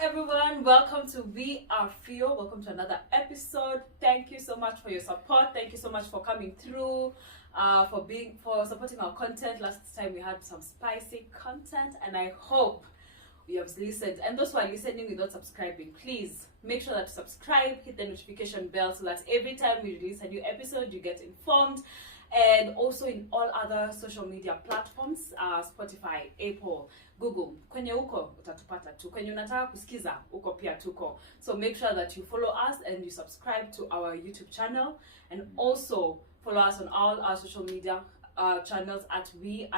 everyone, welcome to We Are Feel. Welcome to another episode. Thank you so much for your support. Thank you so much for coming through, for supporting our content. Last time we had some spicy content, and I hope you have listened. And those who are listening without subscribing, please make sure that you subscribe, hit the notification bell so that every time we release a new episode, you get informed. And also in all other social media platforms, Spotify, Apple, Google, kwenye uko utatupata tu, kwenye unataka kusikiza uko pia tuko. So make sure that you follow us and you subscribe to our YouTube channel, and also follow us on all our social media channels at we_r_feel.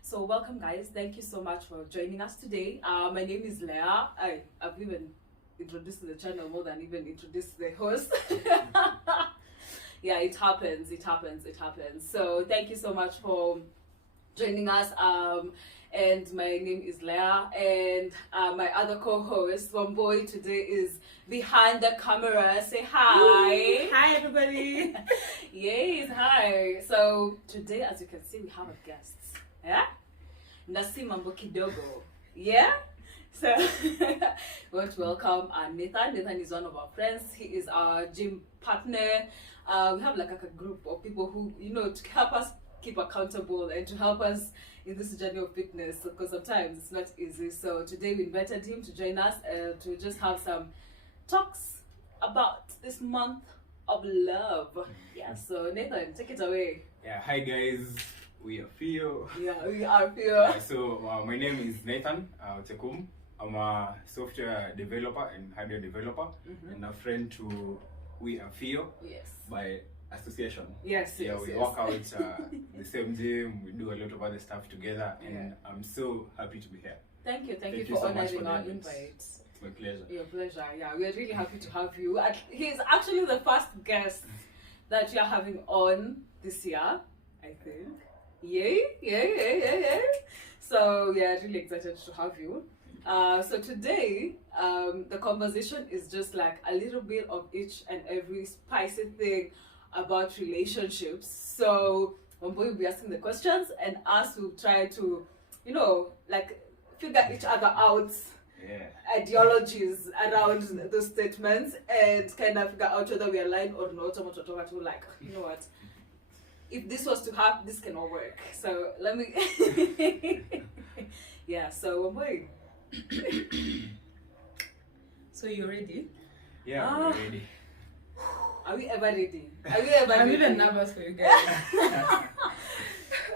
So welcome guys, thank you so much for joining us today. My name is Leah. I've even introduced the channel more than even introduced the host. Yeah, it happens. So thank you so much for joining us. And my name is Leah, and my other co-host, one boy, today is behind the camera. Say hi. Hi everybody. Yes, hi. So today, as you can see, we have a guest. Yeah? Nasi mambo kidogo. Yeah? So we want to welcome Nathan. Nathan is one of our friends. He is our gym partner. We have like a group of people who, to help us keep accountable and to help us in this journey of fitness, because sometimes it's not easy. So today we invited him to join us to just have some talks about this month of love. Yeah, so Nathan, take it away. Yeah, hi guys, we are Feel. Yeah, we are Feel. Yeah, so my name is Nathan Tekum. I'm a software developer and hardware developer, and a friend to We Are Feel. Yes. By association. Yes. Yeah, we work out the same gym. We do a lot of other stuff together, and I'm so happy to be here. Thank you for so much honoring for our the invite. It's my pleasure. Your pleasure. Yeah, we are really happy to have you. He's actually the first guest that you're having on this year, I think. Yay! So we are really excited to have you. So today, the conversation is just like a little bit of each and every spicy thing about relationships. So one boy will be asking the questions, and us will try to, figure each other out. Yeah. Ideologies around those statements, and kind of figure out whether we align or not. Like, you know what? If this was to happen, this cannot work. So let me. Yeah. So one boy. So you ready? Yeah, we're ready. Are we ever ready? I'm even nervous for you guys.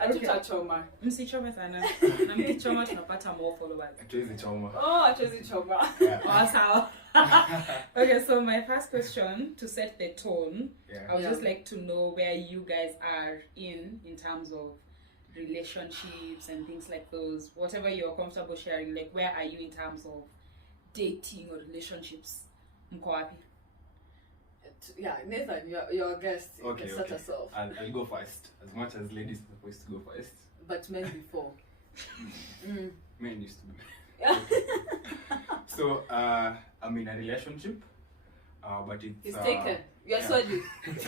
Hatutachoma. Msichome sana. Na mkichoma tunapata more followers. Hatuwezi choma. Hatuwezi choma. Sawa. Okay, so my first question, to set the tone, I would just like to know where you guys are in terms of relationships and things like those. Whatever you're comfortable sharing, like where are you in terms of dating or relationships? Mko wapi? Yeah, Nathan, you're a guest. You can start yourself. I'll go first. As much as ladies are supposed to go first. But men before. Men used to be. So, I'm in a relationship, but it's taken. You're sorry.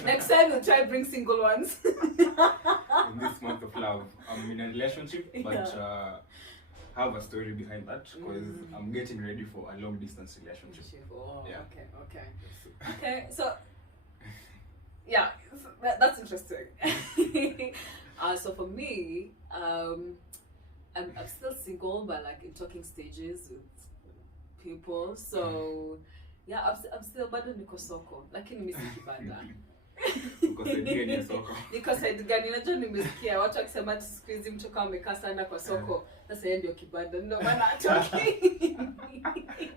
Next time we'll try bring single ones. In this month of love, I'm in a relationship, but have a story behind that, because I'm getting ready for a long distance relationship. Oh, yeah. Okay. So, yeah, that's interesting. So for me, I'm still single, but like in talking stages with people. So yeah, I'm still bado niko SOKO, lakini mimi si kibanda. Niko side gani? Najua nimesikia watu wakisema siku hizi mtu kama amekaa sana kwa SOKO, sasa yeye ndio kibanda. Ndio maana atoki.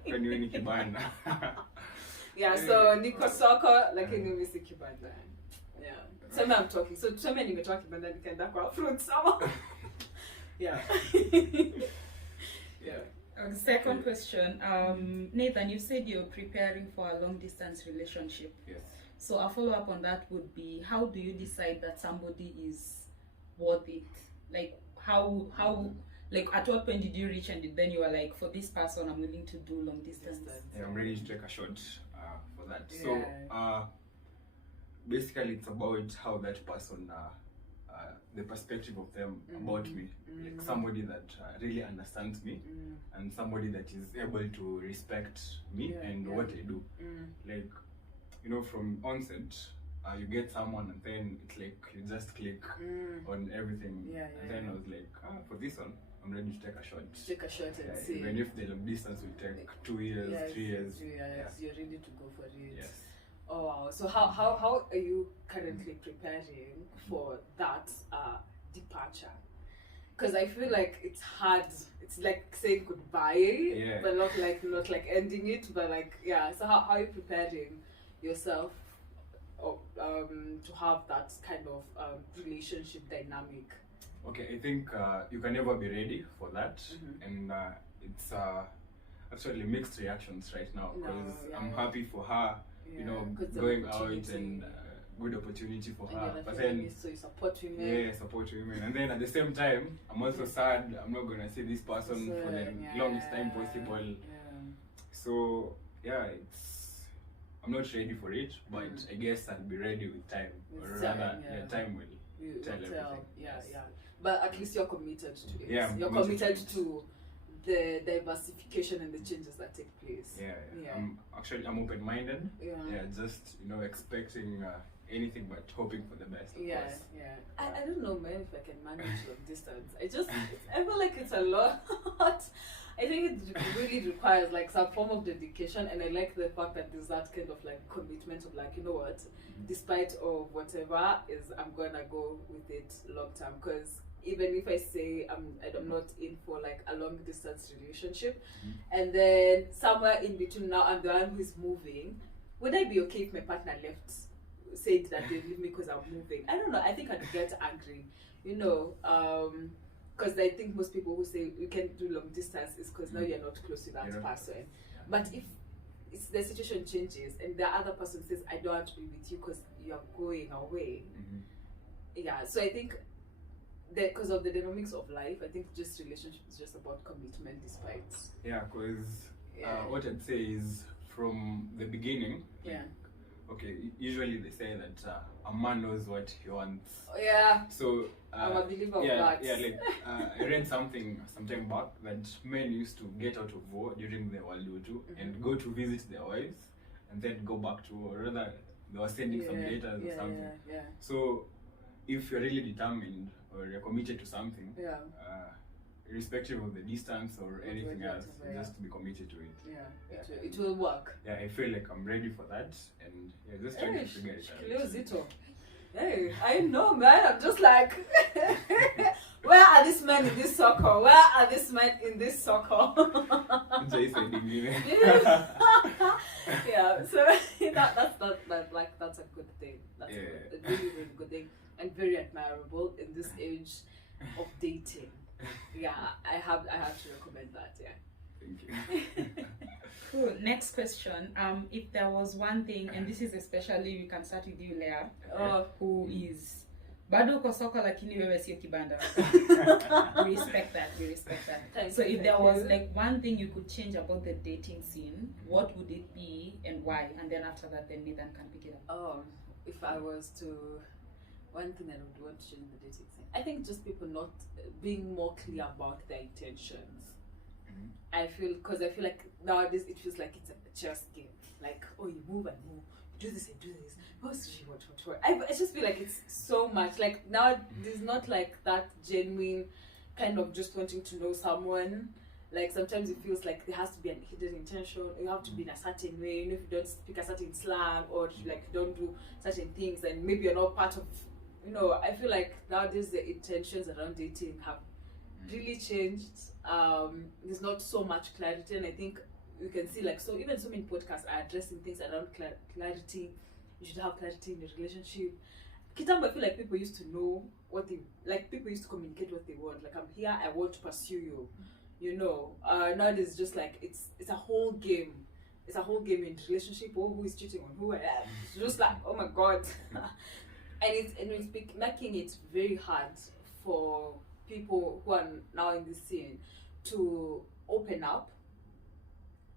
Kwani wewe ni kibanda? Yeah, so niko SOKO lakini mimi si kibanda. Yeah. Sema I'm talking. So tuseme nimetoka kibanda nikaenda kwa fruit sama. Yeah. Yeah. Second question, Nathan, you said you're preparing for a long distance relationship. Yes. So a follow up on that would be, how do you decide that somebody is worth it? Like how like at what point did you reach and then you were like, for this person I'm willing to do long distance? Yeah, I'm ready to take a shot for that. Yeah. So basically it's about how that person the perspective of them about me, like somebody that really understands me, and somebody that is able to respect me and what I do. Like, you know, from onset, you get someone and then it's like you just click on everything. And then I was like, for this one, I'm ready to take a shot. Take a shot and see. Even if the long distance will take 2 years, 3 years. You're ready to go for it. Yes. Oh wow. So how are you currently preparing for that departure? Because I feel like it's hard. It's like saying goodbye, but not like ending it, but like So how are you preparing yourself to have that kind of relationship dynamic? Okay, I think you can never be ready for that, and it's actually mixed reactions right now, because I'm happy for her, you know, going out and good opportunity for her, but then so you support women. Support women, and then at the same time I'm also sad I'm not gonna see this person for the longest time possible. So I'm not ready for it, but I guess I'll be ready with time, or rather time will tell everything. But at least you're committed to it. You're committed to the diversification and the changes that take place. I'm open-minded. Just, you know, expecting anything but hoping for the best, of course. I don't know, man, if I can manage long distance. I feel like it's a lot. I think it really requires like some form of dedication, and I like the fact that there's that kind of like commitment of like, you know what, despite of whatever is, I'm gonna go with it long term. Because even if I say I'm not in for like a long distance relationship, and then somewhere in between now I'm the one who's moving, would I be okay if my partner said that they leave me because I'm moving? I don't know. I think I'd get angry, you know, because I think most people who say we can do long distance is because now you're not close to that person. But if the situation changes and the other person says, I don't want to be with you because you're going away, so I think because of the dynamics of life, I think just relationship is just about commitment despite. Because what I'd say is from the beginning, okay, usually they say that a man knows what he wants. So I'm a believer of that. Like I read something sometime back that men used to get out of war during the World War II and go to visit their wives and then go back to war. Or rather, they were sending some letters or something. So if you're really determined or you're committed to something, irrespective of the distance or anything else, just to be committed to it. It will work. I feel like I'm ready for that, and just trying to figure it out. Hey, I know, man. I'm just like, where are these men in this SOKO? Where are these men in this SOKO? So that's a good thing. That's a really, really good thing, and very admirable in this age of dating. I have to recommend that. Thank you. Cool. Next question. If there was one thing, and this is especially, we can start with you, Leah, who is bado uko soko lakini wewe sio kibanda. We respect that. So if there was like one thing you could change about the dating scene, what would it be and why? And then after that, then Nathan can pick it up. If I was to, one thing I would want to change in the dating scene, I think just people not being more clear about their intentions. I feel like nowadays it feels like it's a chess game. Like, you move and move, you do this and do this. What? I just feel like it's so much. Like now there's not like that genuine kind of just wanting to know someone. Like sometimes it feels like there has to be a hidden intention. You have to be in a certain way. If you don't speak a certain slang or like you don't do certain things, and maybe you're not part of. I feel like nowadays the intentions around dating have really changed. There's not so much clarity, and I think you can see like even so many podcasts are addressing things around clarity. You should have clarity in your relationship. Kitambo, I feel like people used to know what they like. People used to communicate what they want. Like, I'm here, I want to pursue you. Nowadays just like it's a whole game. It's a whole game in relationship. Who is cheating on who? It's just like, oh my god. And it's making it very hard for people who are now in this scene to open up,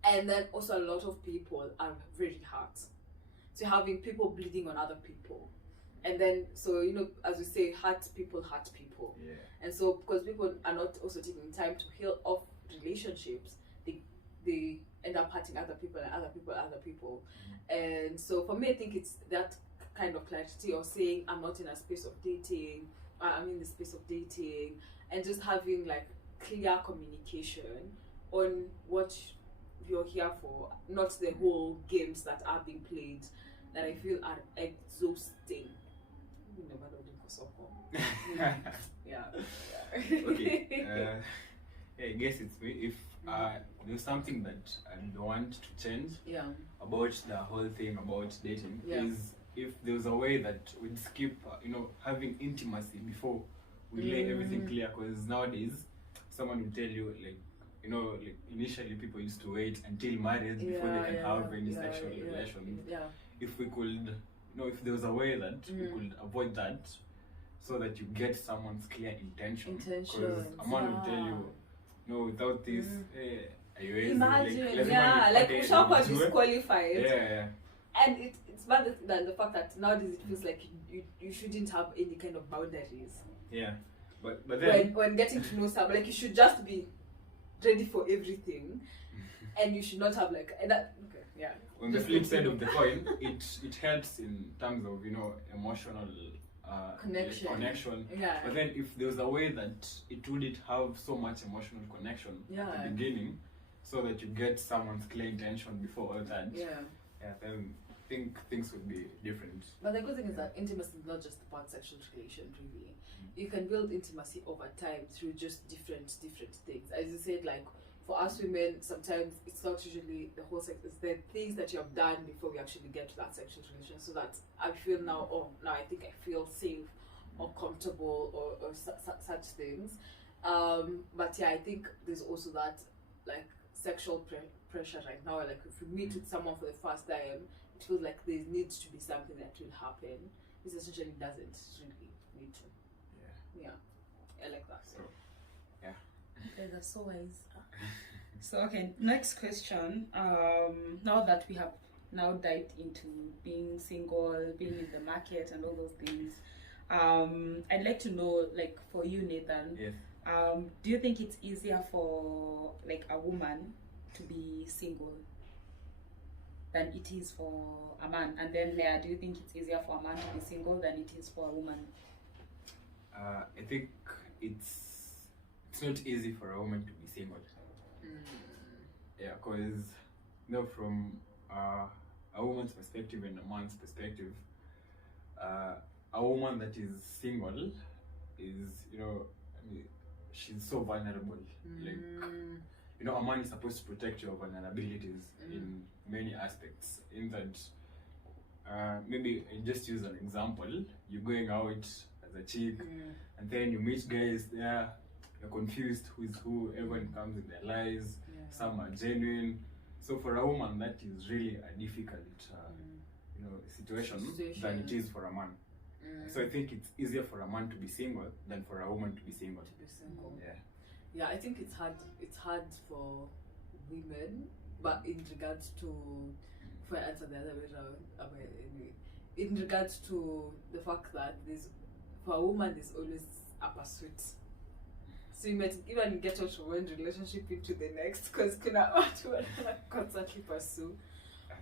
and then also a lot of people are very hurt. So having people bleeding on other people, And then, so, you know, as we say, hurt people. Yeah. And so, because people are not also taking time to heal off relationships, they end up hurting other people and other people. And so, for me, I think it's that kind of clarity, or saying, I'm not in a space of dating, I'm in the space of dating, and just having like clear communication on what you're here for, not the whole games that are being played that I feel are exhausting. You never know for SOKO. Yeah. Okay. I guess it's me. If there's something that I don't want to change about the whole thing about dating, is if there's a way that we'd skip, having intimacy before we lay everything clear. Because nowadays, someone will tell you, like, initially people used to wait until marriage before they can have any sexual relation. If we could, if there was a way that we could avoid that, so that you get someone's clear intention. Because a man will tell you, no, without this, imagine, like SOKO is disqualified. Yeah. And it's bad than the fact that nowadays it feels like you shouldn't have any kind of boundaries. Yeah, but then when getting to know someone, like, you should just be ready for everything, and you should not have like that. Okay, yeah. On the flip side of the coin, it helps in terms of emotional connection. Yeah. But then if there was a way that it wouldn't have so much emotional connection at the beginning, so that you get someone's clear intention before all that. Then I think things would be different. But the good thing is that intimacy is not just about sexual relation, really. You can build intimacy over time through just different things. As you said, like, for us women, sometimes it's not usually the whole sex, it's the things that you have done before we actually get to that sexual relation, so that I feel now I think I feel safe or comfortable or such things. But yeah, I think there's also that, like, sexual pressure right now. Like, if you meet with someone for the first time, it feels like there needs to be something that will happen. This essentially doesn't really need to. Yeah, I like that. So, yeah. Okay, that's so wise. So, okay, next question. Now that we have now dived into being single, being in the market, and all those things, I'd like to know, like, for you, Nathan. Yes. Do you think it's easier for, like, a woman to be single than it is for a man? And then, Leah, do you think it's easier for a man to be single than it is for a woman? I think it's not easy for a woman to be single. Yeah, because from a woman's perspective and a man's perspective, a woman that is single is, she's so vulnerable. Like, a man is supposed to protect your vulnerabilities in many aspects. In that, maybe I just use an example. You're going out as a chick, and then you meet guys there. You're confused who is who. Everyone comes in their lives. Some are genuine. So for a woman, that is really a difficult, situation than it is for a man. So I think it's easier for a man to be single than for a woman to be single. Yeah, I think it's hard. It's hard for women, but in regards to, if I answer the other way around, anyway, in regards to the fact that for a woman there's always a pursuit. So you might even get out of one relationship into the next, because kuna watu constantly pursue.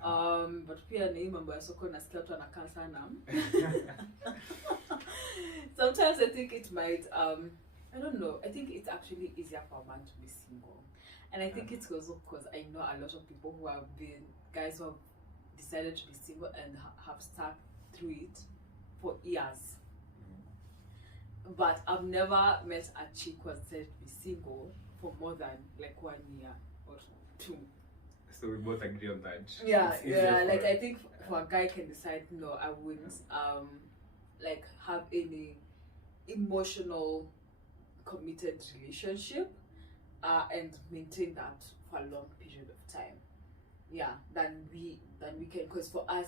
But pia ni mambo ya SOKO nasikia watu wanakaa sana. Sometimes I think it might, I don't know, I think it's actually easier for a man to be single. And I think it's also because I know a lot of people who have been, guys who have decided to be single and have stuck through it for years. But I've never met a chick who has decided to be single for more than like 1 year or 2. So we both agree on that. Yeah, like I think for a guy can decide, no, I wouldn't like have any emotional committed relationship and maintain that for a long period of time. Yeah, than we can, because for us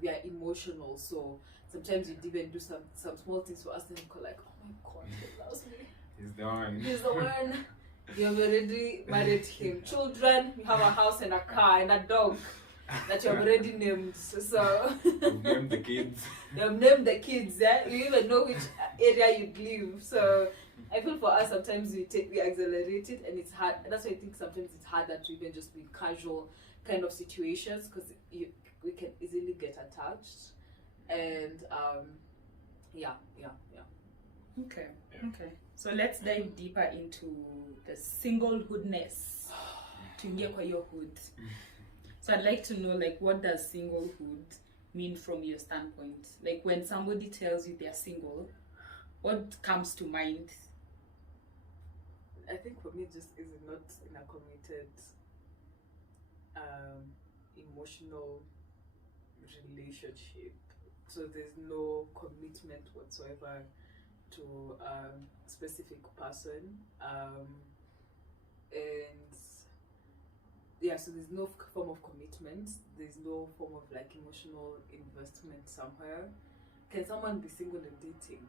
we are emotional, so sometimes you'd even do some small things for us and we're like, oh my god, he loves me. He's the one. He's the one. You have already married him. Children, you have a house and a car and a dog. that you have already named. So You've named the kids. You have named the kids, yeah? You even know which area you'd live. So I feel for us sometimes we accelerate it, and it's hard. That's why I think sometimes it's harder to even just be casual kind of situations, because we can easily get attached. And yeah. Okay. So let's dive deeper into the singlehoodness. To get kwa your hood. So I'd like to know, like, what does singlehood mean from your standpoint? Like, when somebody tells you they're single, what comes to mind? I think for me, just is not in a committed, emotional relationship. So there's no commitment whatsoever to a specific person, and yeah, so there's no form of commitment, there's no form of like emotional investment somewhere. Can someone be single and dating?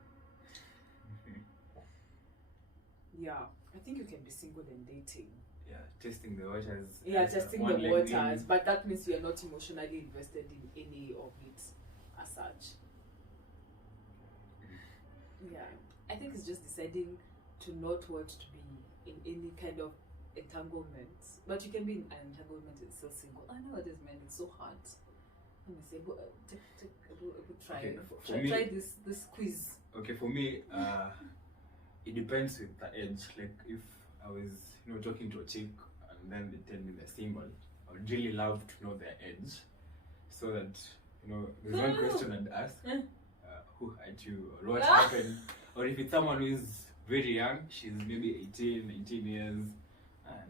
Yeah, I think you can be single and dating. Yeah, testing the waters. Yeah, testing the waters, but that means you're not emotionally invested in any of it as such. Yeah, I think it's just deciding to not want to be in any kind of entanglement. But you can be in an entanglement and still single. I know nowadays, man, it's so hard. Let me say, try this quiz. Okay, for me, it depends with the age. Like, if I was, talking to a chick and then they tell me they're single, I would really love to know their age, so that there's one question I'd ask: who hurt you, or what happened? Or if it's someone who is very young, she's maybe 18, 19 years,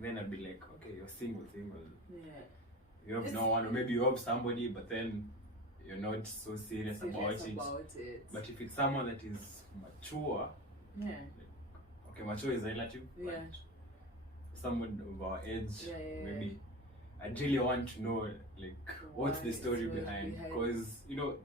then I'd be like, okay, you're single. Yeah. You have no one, or maybe you have somebody, but then you're not so serious about it. But if it's someone that is mature, okay, mature is relative, but someone of our age, maybe I'd really want to know, like, what's the story behind, because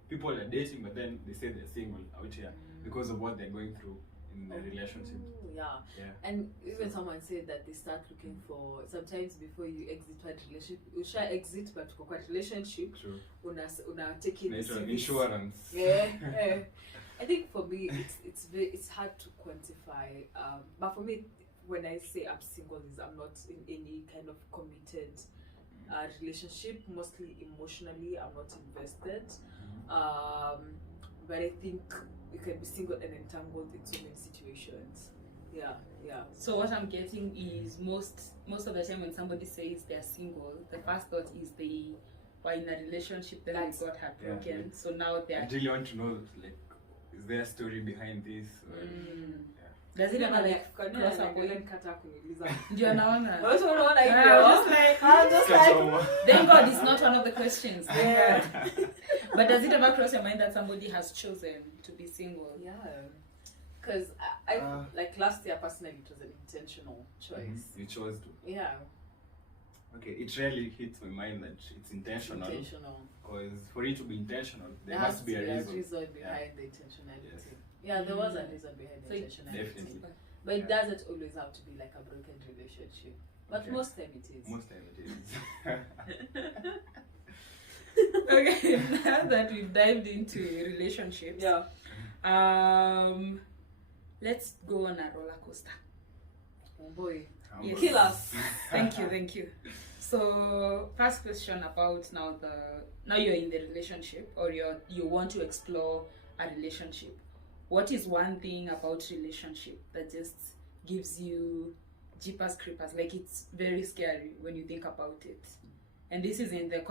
people are dating, but then they say they're single out here because of what they're going through in the relationship. Yeah. And even someone said that they start looking for, sometimes before you exit that relationship, you shall exit, but for that relationship, una taking insurance. Yeah. I think for me, it's hard to quantify. But for me, when I say I'm single, is I'm not in any kind of committed relationship. Mostly emotionally, I'm not invested. But I think you can be single and entangled in so many situations. Yeah. So what I'm getting is most of the time when somebody says they're single, the first thought is they were in a relationship, then they got heartbroken. Yeah. So now they're. I really want to know, like, is there a story behind this? Or, does it ever like cross a point? Ndio naona. I'm just like thank God it's not one of the questions. Yeah. But does it ever cross your mind that somebody has chosen to be single? Yeah. Because I like last year personally, it was an intentional choice. You chose to. Yeah. Okay, it really hits my mind that it's intentional. Because for it to be intentional, there must be a reason behind the intentionality. Yeah, there was a reason behind the intentionality. Definitely. But it doesn't always have to be like a broken relationship. But most time it is. Most time it is. Okay, now that we've dived into relationships, let's go on a roller coaster. Oh boy. Yes. Kill us. Thank you. So first question about now you're in the relationship, or you want to explore a relationship. What is one thing about relationship that just gives you jeepers creepers? Like, it's very scary when you think about it. And this is in the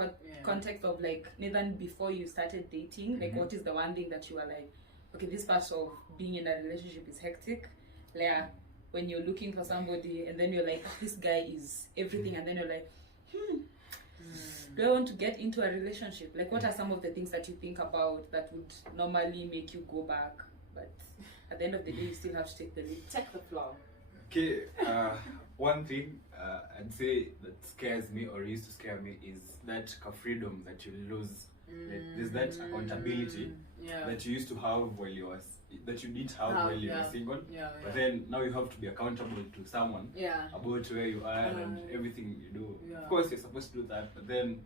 context of, like, Nathan, before you started dating, like, what is the one thing that you are like, okay, this part of being in a relationship is hectic. Like, when you're looking for somebody and then you're like, oh, this guy is everything, and then you're like, do I want to get into a relationship? Like, what are some of the things that you think about that would normally make you go back, but at the end of the day you still have to take the lead? Take the floor. Okay, one thing I'd say that scares me, or used to scare me, is that freedom that you lose. Like, there's that accountability that you used to have while you were that you didn't have while you were single, but then now you have to be accountable to someone about where you are and everything you do. Of course, you're supposed to do that, but then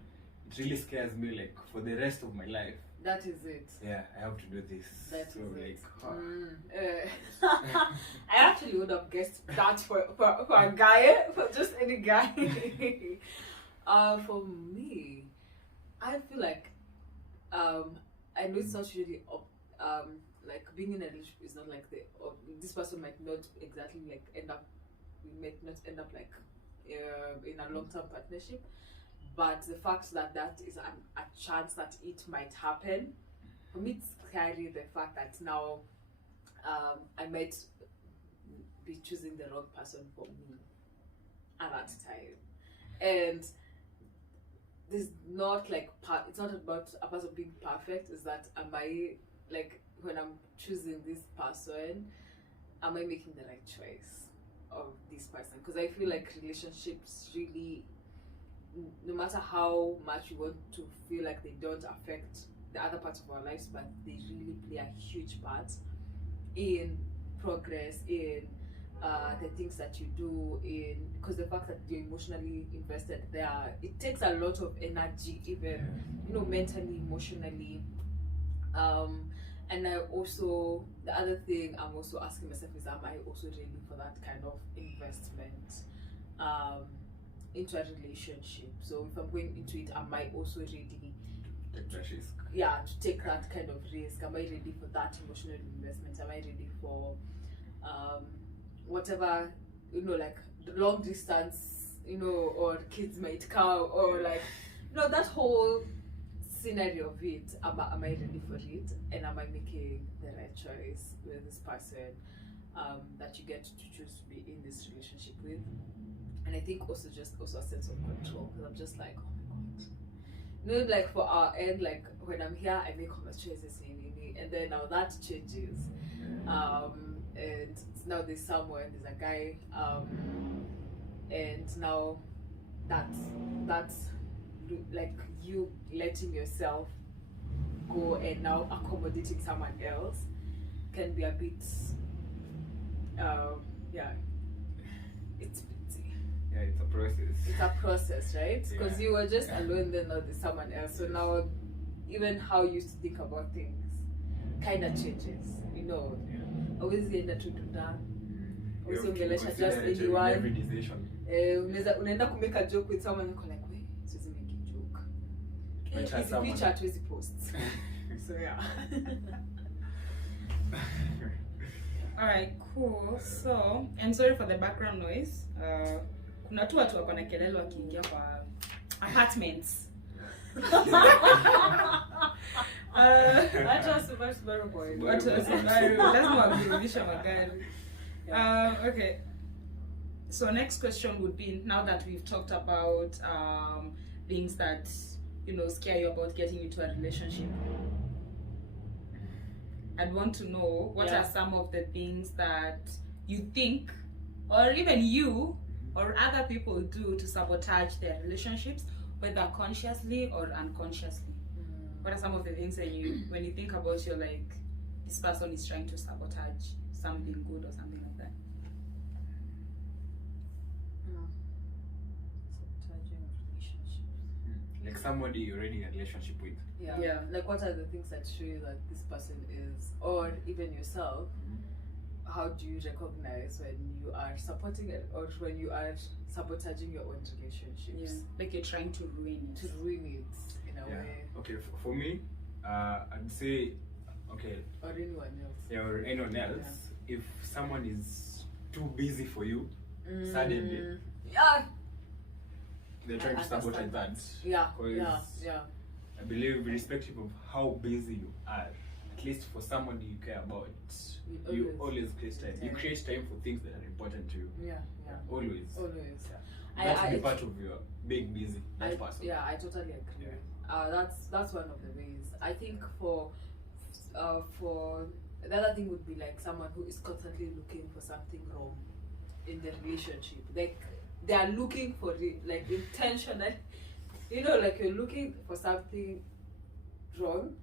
it really scares me, like, for the rest of my life. That is it. Yeah, I have to do this. That so, is like, it. I actually would have guessed that for a guy, for just any guy. For me, I feel like I know it's not really like being in a relationship is not like this person might not exactly like we might not end up like in a long-term partnership, but the fact that is a chance that it might happen, for me it's scary, the fact that now I might be choosing the wrong person for me at that time. And there's not like it's not about a person being perfect, is that am I, like, when I'm choosing this person, am I making the right choice of this person? Because I feel like relationships really, no matter how much we want to feel like they don't affect the other parts of our lives, but they really play a huge part in progress, in the things that you do, in because the fact that you're emotionally invested there, it takes a lot of energy, even mentally, emotionally. And I also, the other thing I'm also asking myself is, am I also ready for that kind of investment into a relationship? So if I'm going into it, am I also ready to take that kind of risk? Am I ready for that emotional investment? Am I ready for whatever, like long distance, or kids might come, or like, that whole scenario of it. Am I ready for it? And am I making the right choice with this person that you get to choose to be in this relationship with? And I think also a sense of control, because I'm just like, oh my god. Like for our end, like when I'm here, I make all my choices, and then now that changes. And now there's there's a guy, and now that's like you letting yourself go and now accommodating someone else can be a bit it's it's a process. It's a process, right? Because you were just alone, then now there's someone else, so now even how you used to think about things kind of changes, always enda tu tuta usiongelesha just anyone. Every decision. Unaenda kumake a joke with someone, you're like, wait, siwezi make a joke. Hizi picha hatuwezi post. So yeah. Alright, cool. So, and sorry for the background noise. Kuna tu watu wako na kelele wakiingia kwa apartments. Subaru boy. Lazima wakurudisha magari. Okay. So next question would be, now that we've talked about things that scare you about getting into a relationship, I'd want to know what are some of the things that you think, or even you or other people do to sabotage their relationships, whether consciously or unconsciously. What are some of the things that when you think about, you're like, this person is trying to sabotage something good or something like that? Sabotaging relationships. Like somebody you're already in a relationship with. Yeah. Like, what are the things that show you that this person is, or even yourself? How do you recognize when you are supporting it or when you are sabotaging your own relationships? Like you're trying to ruin it. In a way. Okay, for me, I'd say, okay. Or anyone else. Yeah, or anyone else. If someone is too busy for you, suddenly, they're trying to sabotage that. Yeah. I believe, irrespective of how busy you are, at least for somebody you care about, you always create time. You create time for things that are important to you. Always. That's be part of your being busy, that person. Yeah, I totally agree. That's one of the ways. I think for the other thing would be like someone who is constantly looking for something wrong in the relationship. Like they are looking for it, like intentional. Like you're looking for something wrong,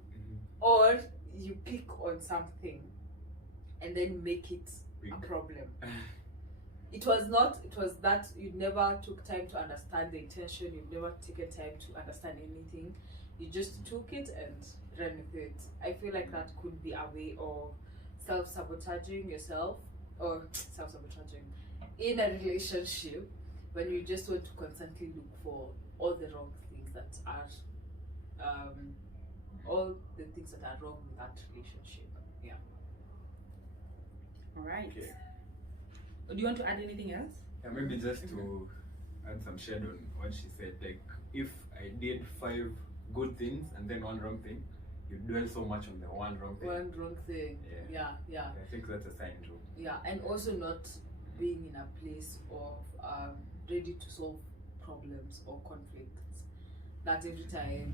or you pick on something and then make it a problem. it was that you never took time to understand the intention, you've never taken time to understand anything, you just took it and ran with it. I feel like that could be a way of self-sabotaging yourself, or self-sabotaging in a relationship, when you just want to constantly look for all the wrong things that are all the things that are wrong with that relationship. Yeah. All right. Okay. Do you want to add anything else? Yeah, maybe just to add some shade on what she said. Like, if I did 5 good things and then 1 wrong thing, you dwell so much on the 1 wrong thing. 1 wrong thing. Yeah. I think that's a sign too. Yeah, and also not being in a place of ready to solve problems or conflicts. That every time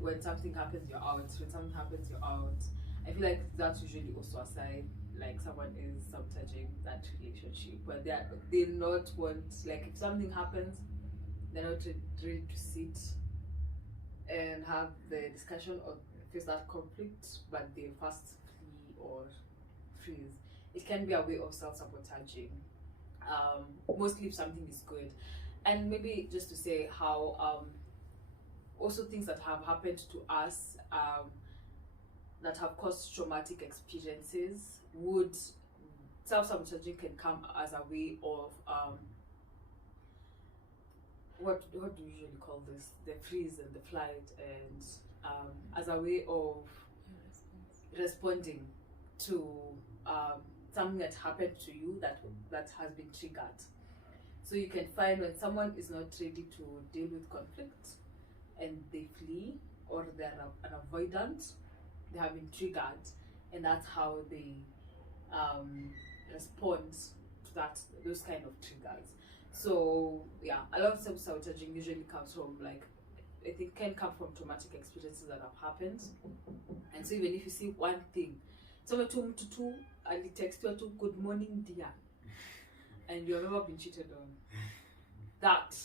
when something happens, you're out. When something happens, you're out. I feel like that's usually also a sign, like someone is sabotaging that relationship, but they not want, like, if something happens, they're not ready to sit and have the discussion or face that conflict, but they first flee or freeze. It can be a way of self-sabotaging, mostly if something is good. And maybe just to say how also things that have happened to us that have caused traumatic experiences, would self-sabotaging can come as a way of what do you usually call this, the freeze and the flight, and as a way of responding to something that happened to you that has been triggered. So you can find when someone is not ready to deal with conflict and they flee, or they're an avoidant, they have been triggered, and that's how they respond to those kind of triggers. So yeah, a lot of self-sabotaging usually comes from, like, I think can come from traumatic experiences that have happened. And so even if you see one thing, someone told to and text you to good morning dear, and you've never been cheated on, that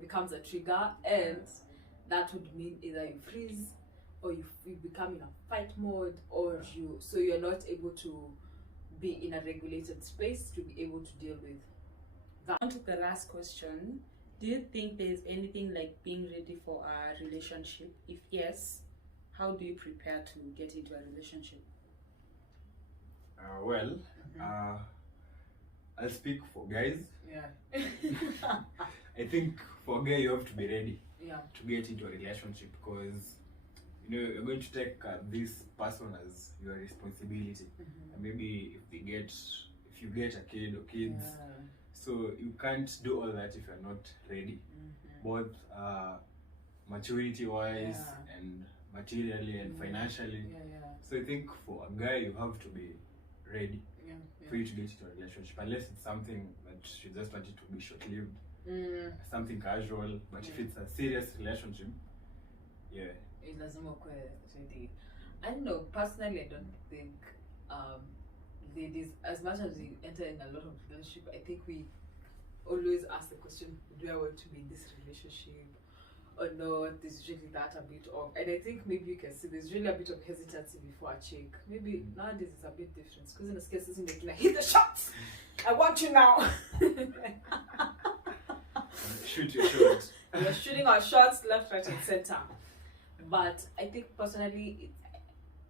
becomes a trigger, and that would mean either you freeze, or you become in a fight mode, or you're not able to be in a regulated space to be able to deal with that. On to the last question. Do you think there's anything like being ready for a relationship? If yes, how do you prepare to get into a relationship? I'll speak for guys. Yeah. I think for a guy you have to be ready to get into a relationship, because you're going to take this person as your responsibility. And maybe if you get a kid or kids, so you can't do all that if you're not ready, both maturity wise and materially and financially. So I think for a guy you have to be ready for you to get into a relationship, unless it's something that you just want it to be short-lived, something casual. But if it's a serious relationship, it doesn't work ready. I don't know, personally I don't think ladies, as much as we enter in a lot of relationship, I think we always ask the question, do I want to be in this relationship or not? There's usually that a bit of, and I think maybe you can see there's really a bit of hesitancy before a chick. Maybe nowadays it's a bit different, because in this case it's like, hit the shots, I want you now. Shoot your shot. We're shooting our shots left, right and center. But I think personally,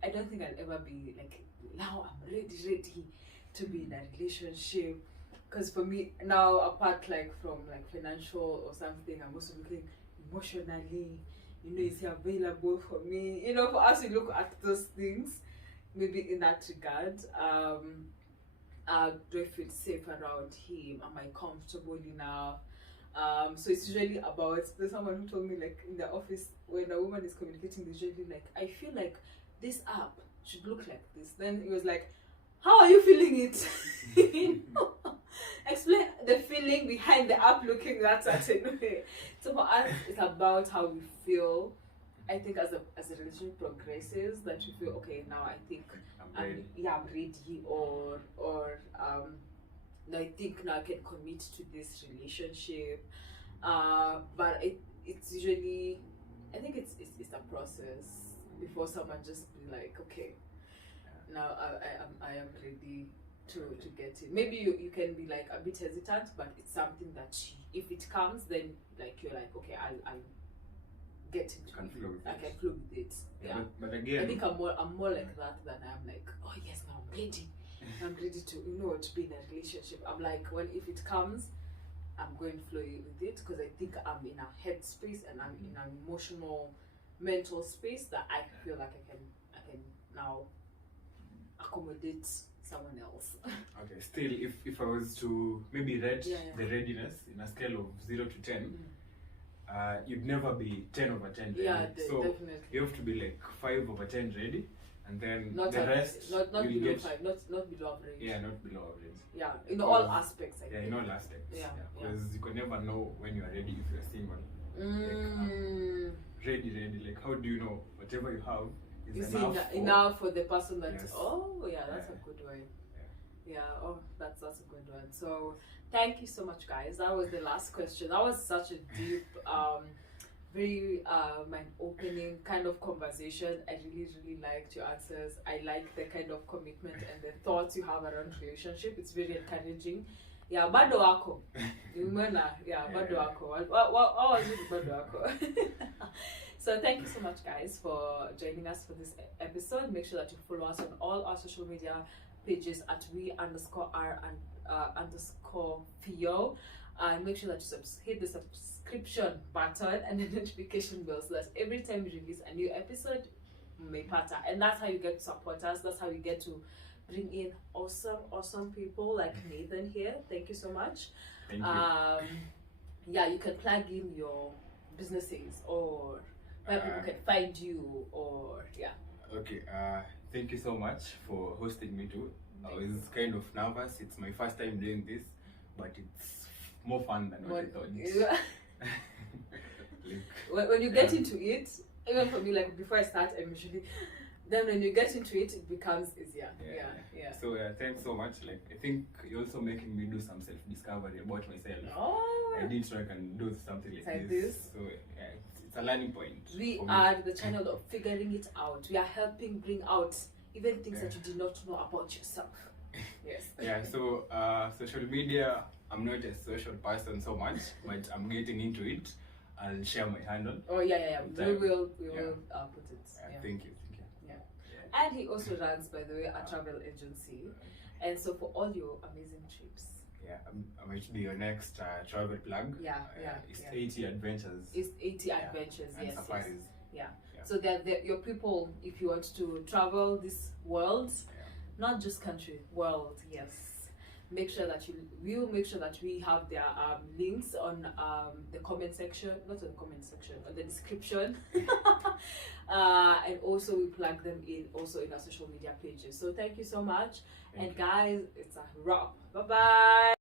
I don't think I'll ever be like, now I'm ready to be in a relationship. Because for me now, apart like from like financial or something, I'm also looking emotionally, is he available for me? For us we look at those things, maybe in that regard. Do I feel safe around him? Am I comfortable enough? So it's usually about, there's someone who told me, like, in the office, when a woman is communicating, there's usually like, I feel like this app should look like this. Then it was like, how are you feeling it? Explain the feeling behind the app looking that certain way. So for us, it's about how we feel. I think as the relationship progresses, that you feel, okay, now I think I'm ready, or I think now I can commit to this relationship. But it's usually, I think it's a process before someone just be like, okay, now I am ready to get it. Maybe you can be like a bit hesitant, but it's something that if it comes, then like you're like, okay, I'll get into it. I can flow with it. Yeah. But again, I think I'm more like that than I'm like, oh yes, now I'm ready. I'm ready to to be in a relationship. I'm like, if it comes, I'm going to flow with it, because I think I'm in a headspace and I'm in an emotional, mental space that I feel like I can now accommodate someone else. Okay, still, if I was to maybe rate the readiness in a scale of 0 to 10, you'd never be 10 over 10 ready. Yeah, so definitely. You have to be like 5 over 10 ready, and then not the rest not you'll below get 5, not below average. Yeah, not below average. Yeah, in all aspects. I think. In all aspects. Yeah, because you can never know when you are ready if you're single. Ready. Like, how do you know whatever you have is enough for the person that? Yes. Oh, yeah, that's a good one. Yeah, oh, that's a good one. So, thank you so much, guys. That was the last question. That was such a deep, very mind-opening kind of conversation. I really liked your answers. I like the kind of commitment and the thoughts you have around relationship. It's very encouraging. Yeah, bado wako. Bado wako. What was it, bado wako? So thank you so much, guys, for joining us for this episode. Make sure that you follow us on all our social media pages at _r _ Theo. And make sure that you hit the subscription button and the notification bell, so that every time we release a new episode, may patter. And that's how you get to support us. That's how you get to bring in awesome people like Nathan here. Thank you so much. Thank you. Yeah, you can plug in your businesses, or where people can find you, or Okay, thank you so much for hosting me too. I was kind of nervous. It's my first time doing this, but it's more fun than what I thought. When you get into it, even for me, like before I start, I'm usually, then when you get into it, it becomes easier. Yeah. So thanks so much. Like, I think you're also making me do some self-discovery about myself. Oh, I didn't know I can do something like this. So it's a learning point. We are the channel of figuring it out. We are helping bring out even things that you did not know about yourself. Yes. So social media, I'm not a social person so much, but I'm getting into it. I'll share my handle. Oh yeah. We will put it. Thank you. And he also runs, by the way, a travel agency. And so for all your amazing trips. Yeah, I might be your next travel plug. It's 80 adventures. It's 80 adventures, and yes. Safaris. Yeah. So your people, if you want to travel this world, not just country, world, yes. Make sure that we have their links on the comment section, not on the comment section, on the description. And also we plug them in also in our social media pages. So thank you so much. And guys, it's a wrap. Bye bye.